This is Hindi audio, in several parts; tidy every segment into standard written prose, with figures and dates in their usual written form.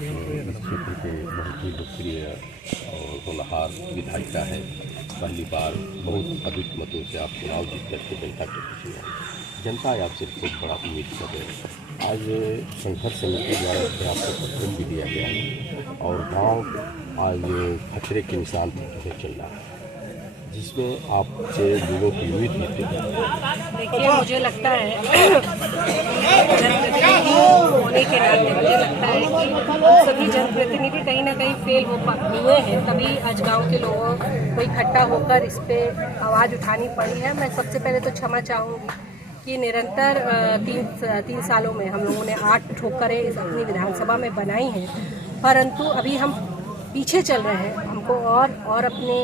आप इस क्षेत्र के बहुत ही लोकप्रिय और होनहार विधायिका है। पहली बार बहुत अधिक मतों से आप चुनाव जीत करके जनता के बीच में आए। जनता आपसे बहुत बड़ा उम्मीद कर रही है। आज संघर्ष समिति द्वारा आपको पत्र भी दिया गया है और गांव आज खतरे के निशान पर चल रहा है, जिसमें आपसे लोगों की उम्मीद होती है। देखिए, मुझे लगता है जनप्रतिनिधि होने के नाते मुझे लगता है कि सभी जनप्रतिनिधि कहीं ना कहीं फेल हुए हैं, तभी आज गांव के लोगों को इकट्ठा होकर इस पे आवाज़ उठानी पड़ी है। मैं सबसे पहले तो क्षमा चाहूँगी कि निरंतर 3 सालों में हम लोगों ने 8 ठोकरें इस अपनी विधानसभा में बनाई हैं, परंतु अभी हम पीछे चल रहे हैं। हमको और अपने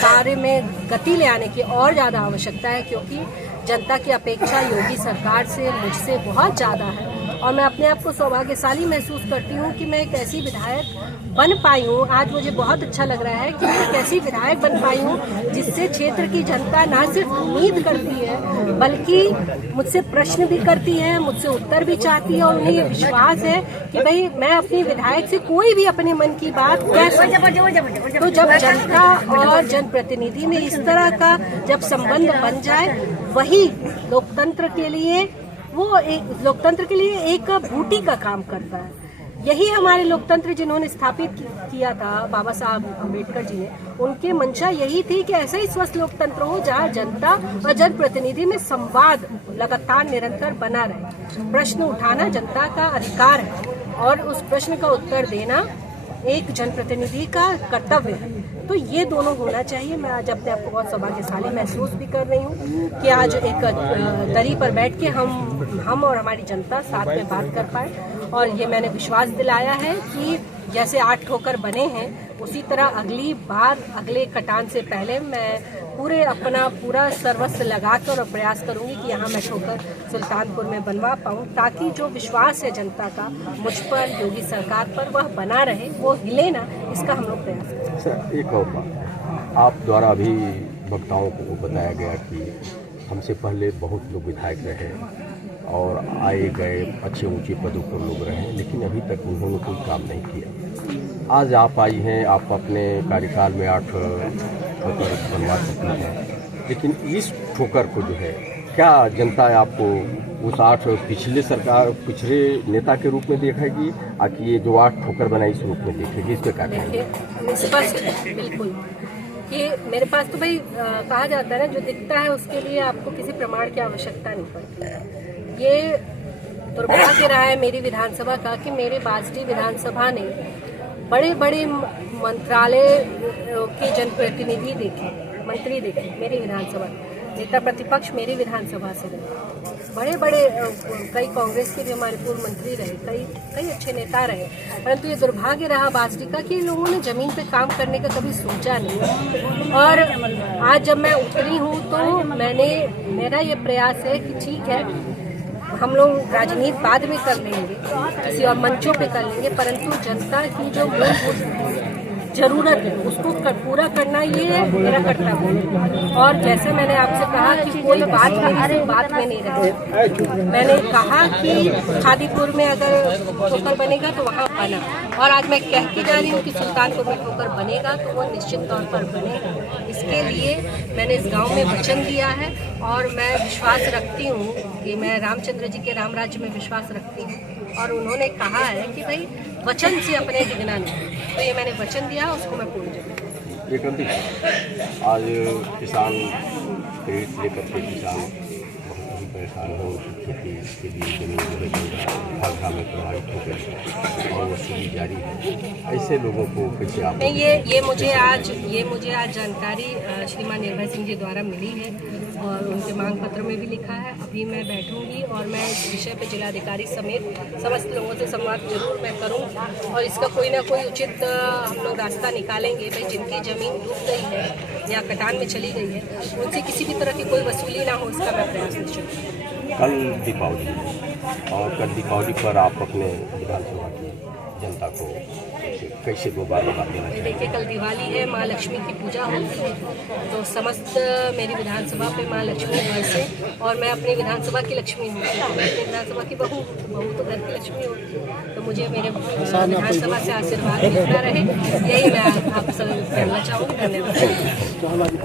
कार्य में गति ले आने की और ज़्यादा आवश्यकता है, क्योंकि जनता की अपेक्षा योगी सरकार से मुझसे बहुत ज़्यादा है और मैं अपने आप को सौभाग्यशाली महसूस करती हूँ कि मैं एक ऐसी विधायक बन पाई हूँ। आज मुझे बहुत अच्छा लग रहा है कि मैं एक ऐसी विधायक बन पाई हूँ जिससे क्षेत्र की जनता न सिर्फ उम्मीद करती है बल्कि मुझसे प्रश्न भी करती है, मुझसे उत्तर भी चाहती है और उन्हें ये विश्वास है कि भाई मैं अपनी विधायक से कोई भी अपने मन की बात कह सकती। तो जब जनता और जनप्रतिनिधि में इस तरह का जब संबंध बन जाए, वही लोकतंत्र के लिए लोकतंत्र के लिए एक बूटी का काम करता है। यही हमारे लोकतंत्र जिन्होंने स्थापित किया था बाबा साहब अम्बेडकर जी ने, उनके मंशा यही थी कि ऐसा ही स्वस्थ लोकतंत्र हो जहाँ जनता और जनप्रतिनिधि में संवाद लगातार निरंतर बना रहे। प्रश्न उठाना जनता का अधिकार है और उस प्रश्न का उत्तर देना एक जनप्रतिनिधि का कर्तव्य है। तो ये दोनों होना चाहिए। मैं आज अपने आप को बहुत सौभाग्यशाली महसूस भी कर रही हूँ कि आज एक दरी पर बैठ के हम और हमारी जनता साथ में बात कर पाए और ये मैंने विश्वास दिलाया है कि जैसे 8 ठोकर बने हैं उसी तरह अगली बार अगले कटान से पहले मैं अपना पूरा सर्वस्व लगाकर और प्रयास करूंगी कि यहाँ मैं ठोकर सुल्तानपुर में बनवा पाऊँ, ताकि जो विश्वास है जनता का मुझ पर, योगी सरकार पर, वह बना रहे, वो हिले ना। इसका हम लोग प्रयास करें। सर, एक और बात, आप द्वारा अभी वक्ताओं को बताया गया कि हमसे पहले बहुत लोग विधायक रहे और आए गए अच्छे ऊंचे पदों पर लोग रहे, लेकिन अभी तक उन्होंने कोई काम नहीं किया। आज आप आई हैं, आप अपने कार्यकाल में 8 ठोकर बनवा सकती हैं, लेकिन इस ठोकर को जो है क्या जनता आपको उस 8 पिछले नेता के रूप में देखेगी, आकि ये जो 8 ठोकर बनाई इस रूप में देखेगी? इस पे क्या देखिए, स्पष्ट बिल्कुल कि मेरे पास तो भाई कहा जाता है ना, जो दिखता है उसके लिए आपको किसी प्रमाण की आवश्यकता नहीं पड़ती। ये दुर्भाग्य रहा है मेरी विधानसभा का कि मेरे बाजटी विधानसभा ने बड़े बड़े मंत्रालय के जनप्रतिनिधि देखे, मंत्री देखे मेरी विधानसभा, नेता प्रतिपक्ष मेरी विधानसभा से रहे, बड़े बड़े कई कांग्रेस के भी हमारे पूर्व मंत्री रहे, कई अच्छे नेता रहे, परंतु ये दुर्भाग्य रहा बाजटी का कि लोगों ने जमीन पे काम करने का कभी सोचा नहीं। और आज जब मैं उतरी हूँ तो मेरा ये प्रयास है कि ठीक है, हम लोग राजनीति बाद में कर लेंगे, किसी और मंचों पे कर लेंगे, परंतु जनता की जो मूलभूत जरूरत है उसको पूरा करना ये मेरा कर्तव्य है। और जैसे मैंने आपसे कहा कि कोई बात में नहीं रहे, मैंने कहा कि खादीपुर में अगर ठोकर बनेगा तो वहाँ बना, और आज मैं कह के जा रही हूँ कि सुल्तानपुर में ठोकर बनेगा तो वो निश्चित तौर पर बनेगा। इसके लिए मैंने इस गांव में वचन दिया है और मैं विश्वास रखती हूँ कि मैं रामचंद्र जी के राम राज्य में विश्वास रखती हूँ और उन्होंने कहा है कि भाई वचन से अपने डिगना नहीं, तो ये मैंने वचन दिया, उसको मैं पूर्ण करूँगी। आज किसान क्रेडिट लेकर के किसान बहुत ही परेशान हो, खेती के लिए जमीन जो है में प्रभावित हो गई और वसूली जारी है। ऐसे लोगों को कैसे आप ये मुझे आज जानकारी श्रीमान निर्भय सिंह जी द्वारा मिली है और उनके मांग पत्र में भी लिखा है। अभी मैं बैठूंगी और मैं इस विषय पे जिलाधिकारी समेत समस्त लोगों से संवाद जरूर मैं करूंगी और इसका कोई ना कोई उचित हम लोग रास्ता निकालेंगे। भाई जिनकी ज़मीन डूब गई है या कटान में चली गई है उनसे किसी भी तरह की कोई वसूली ना हो, इसका मैं प्रयास निश्चित करूँगी। कल दीपावली और कल दीपावली पर आप अपने विधानसभा की जनता को कैसे दोबारा लगा देना चाहिए? देखिए, कल दिवाली है, माँ लक्ष्मी की पूजा होती है, तो समस्त मेरी विधानसभा पे माँ लक्ष्मी बरसे और मैं अपनी विधानसभा की लक्ष्मी हूँ, अपनी विधानसभा की बहू तो घर की लक्ष्मी होती है, तो मुझे मेरे विधानसभा से आशीर्वाद मिलता रहे, यही मैं आप सब कहना चाहूँगी। धन्यवाद।